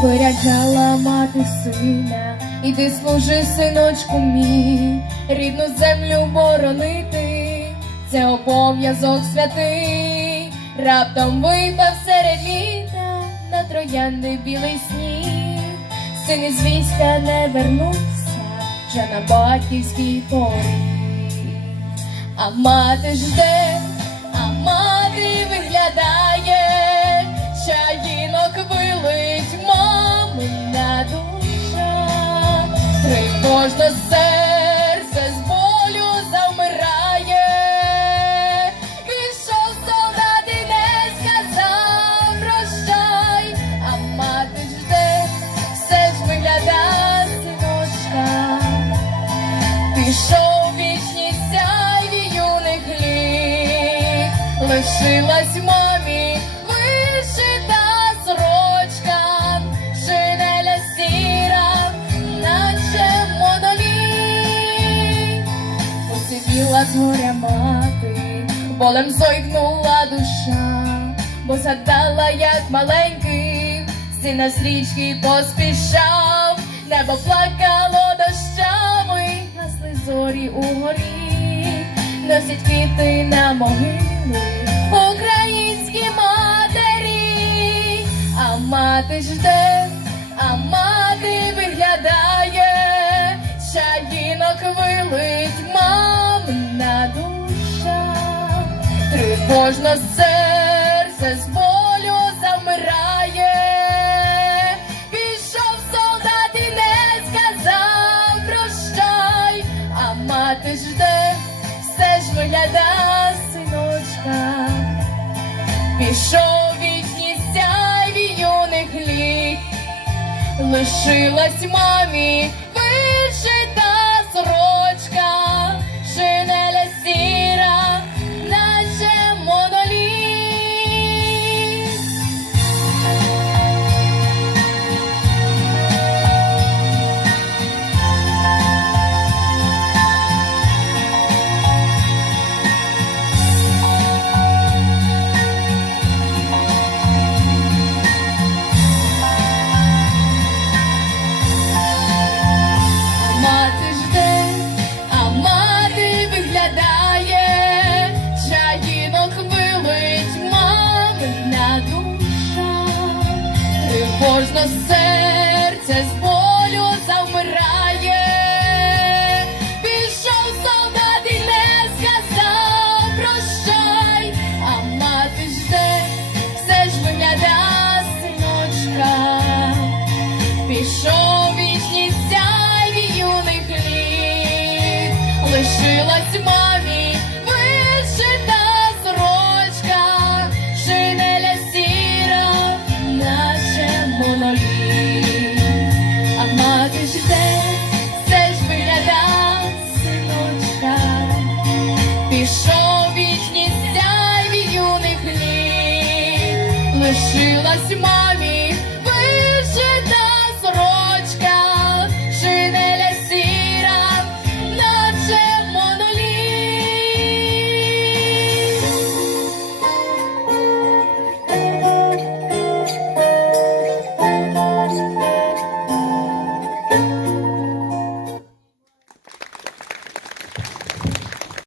Поряджала мати сина, іди служи, синочку мій, рідну землю боронити, це обов'язок святий, раптом випав серед літа на троянди білий сніг, син із війська не вернувся вже на батьківській порі, а мати жде. Тривожно серце з болю завмирає, пішов солдат і не сказав прощай, а мати жде, все ж вигляда синочка. Пішов вічність сяйві юних літ, лишилась Посивіла з горя мати, болем зойкнула душа, бо згадала, як маленький, сина річки поспішав, небо плакало дощами, гасли зорі угорі, носять квіти на могили, українські матері, а мати жде, а мати виглядає, чаїнок вилить мамина душа, тривожно серце з болю замирає, пішов солдат і не сказав прощай, а мати жде, все ж вигляда синочка, пішов вічність сяйві юних літ, лишилась мамі тривожно серце з болю завмирає, моноліт. А мати все ж вигляда синочка, пішов вічність сяйві юних літ, лишилась мамі.